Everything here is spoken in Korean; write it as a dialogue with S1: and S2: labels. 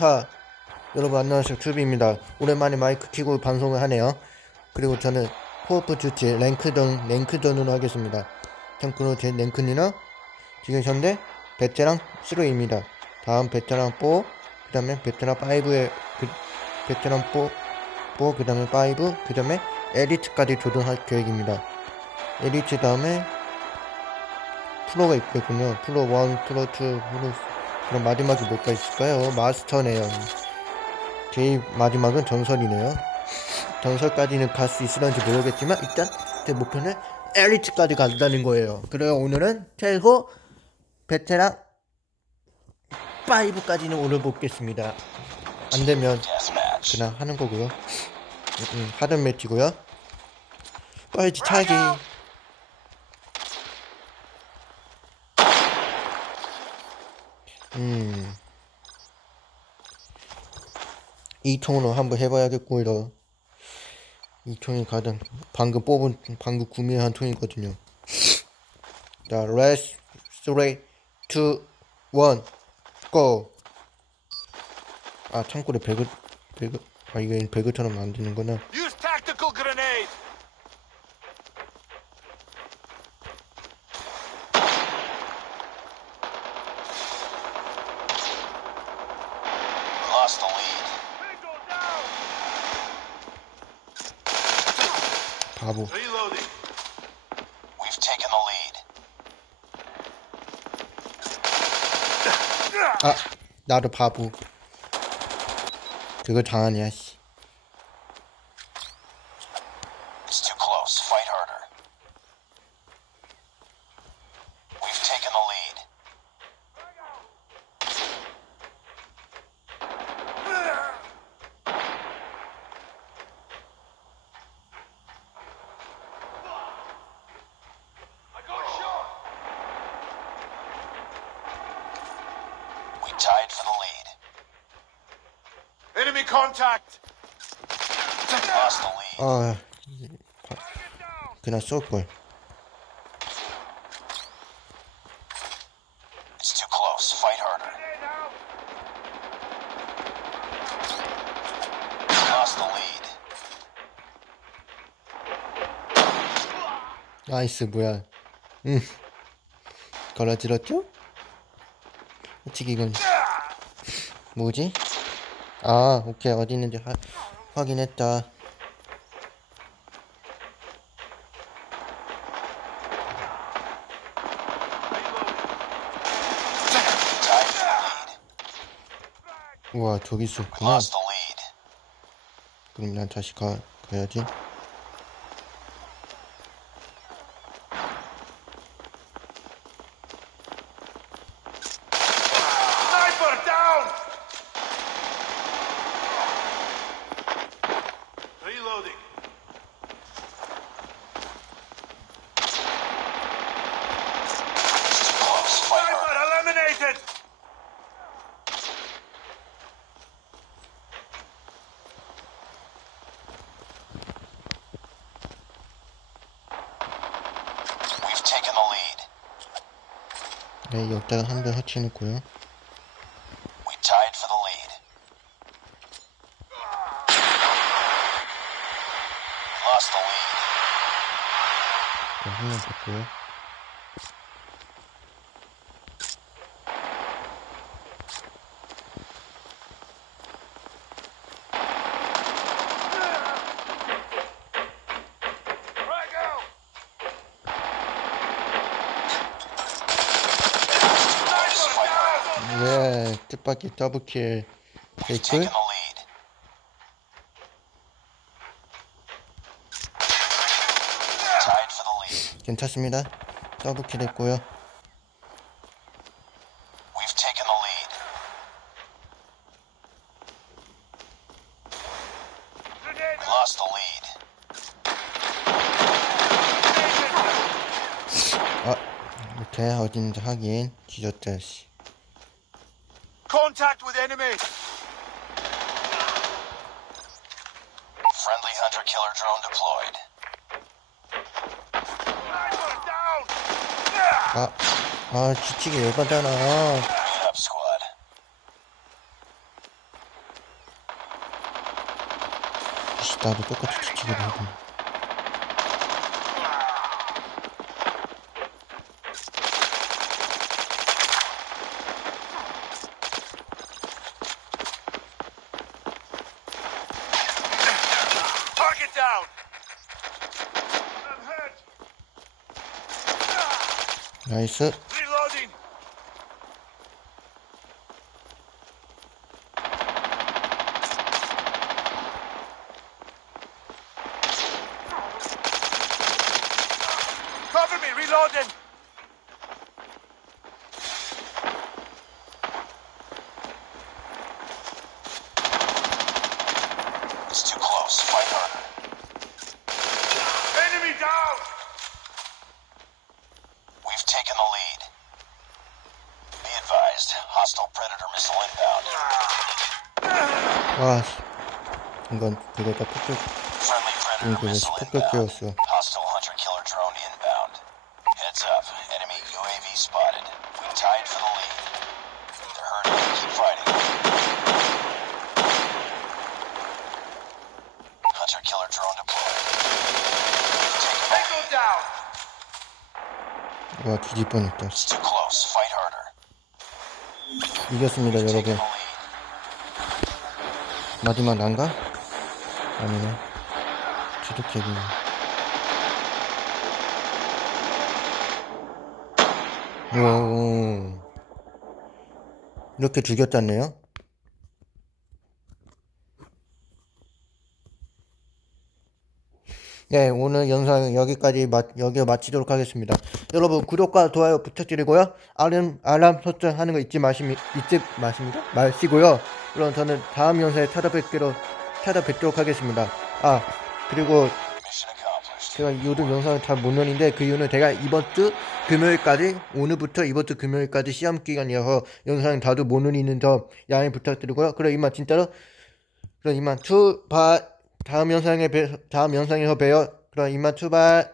S1: 하하 여러분 안녕하세요 큐비입니다. 오랜만에 마이크 키고 방송을 하네요. 그리고 저는 코어프 주치 랭크전 랭크전으로 하겠습니다. 참고로 제 랭크는 지금 현재 베테랑 3입니다. 다음 베테랑 4그 다음에 베테랑 5에 그, 베테랑 4 4그 다음에 5그 다음에 에리트까지 조정할 계획입니다. 에리트 다음에 프로가 있겠군요. 프로 1 프로 2 프로 그럼 마지막이 뭘까 있을까요? 마스터네요. 제일 마지막은 전설이네요. 전설까지는 갈 수 있을런지 모르겠지만 일단 제 목표는 엘리트까지 간다는 거예요. 그래요 오늘은 최고 베테랑 5까지는 오늘 보겠습니다. 안 되면 그냥 하는 거고요. 음, 음, 하던 매치고요. 빨리 차기. 음. 이 총으로 한번 해봐야겠고요. 이 총이 가장 방금 뽑은 방금 구매한 총이거든요. 자, 레스 3, 2, 1, 고! 아, 참고로 배그, 배그, 아, 이게 배그처럼 안 되는구나. 바보.
S2: Reloading. We've taken the lead.
S1: 아, 나도 바보. 그거 당하냐, 씨.
S2: It's too close. Fight harder. We've taken the lead. tied for the lead. Enemy contact. Lost the lead.
S1: 아, 바- 그냥 쏠걸.
S2: It's too close. Fight harder. Lost the lead.
S1: 나이스, 뭐야. 응. 걸어들었죠? 솔직히 이건, 뭐지? 아, 오케이. 어디 있는지 하, 확인했다. 우와, 저기 있었구나. 그럼 난 다시 가, 가야지. 네, 여기다가 한대 해치놓고요. 한명 됐고요. 예, 뜻밖의 더블킬. 페이크. 괜찮습니다. 더블킬 했고요. 아, 이렇게 어딘지 하긴 뒤졌다, 씨.
S2: Contact with enemy. Friendly hunter-killer drone deployed.
S1: Ah, 아 지치기
S2: Up squad.
S1: 씨, 나도 똑같이 지치기 열받아.
S2: it down. I'm hurt.
S1: Nice. It.
S2: Reloading. Cover me, reloading. It's too close. Fight harder.
S1: 와 씨. 이건 그거다 폭격
S2: Friendly predator
S1: 이거
S2: missile inbound.
S1: 폭격기였어
S2: Hostile hunter killer drone inbound. Heads up, enemy UAV spotted. We tied for the lead. They're hurting. Keep fighting. Hunter killer drone deployed. Take the lead. down.
S1: 와 뒤질 뻔했다
S2: It's too close. Fight harder.
S1: 이겼습니다
S2: Taking
S1: 여러분
S2: the lead.
S1: 마지막 난가? 아니네. 지독해기 오. 이렇게 죽였잖네요? 네 오늘 영상 여기까지 마, 여기 마치도록 하겠습니다. 여러분 구독과 좋아요 부탁드리고요. 알람 알람 설정 하는 거 잊지 마시 잊지 마십니다. 마시고요 그럼 저는 다음 영상에 찾아뵙기로 찾아뵙도록 하겠습니다 아 그리고. 제가 요즘 영상을 잘못 올리는데 그 이유는 제가 이번 주 금요일까지 오늘부터 이번 주 금요일까지 시험 기간이어서 영상 자주 못 올리는 점 양해 부탁드리고요. 그럼 이만 진짜로 그럼 이만 출발 다음 영상에 뵈 다음 영상에서 봬요. 그럼 이만 출발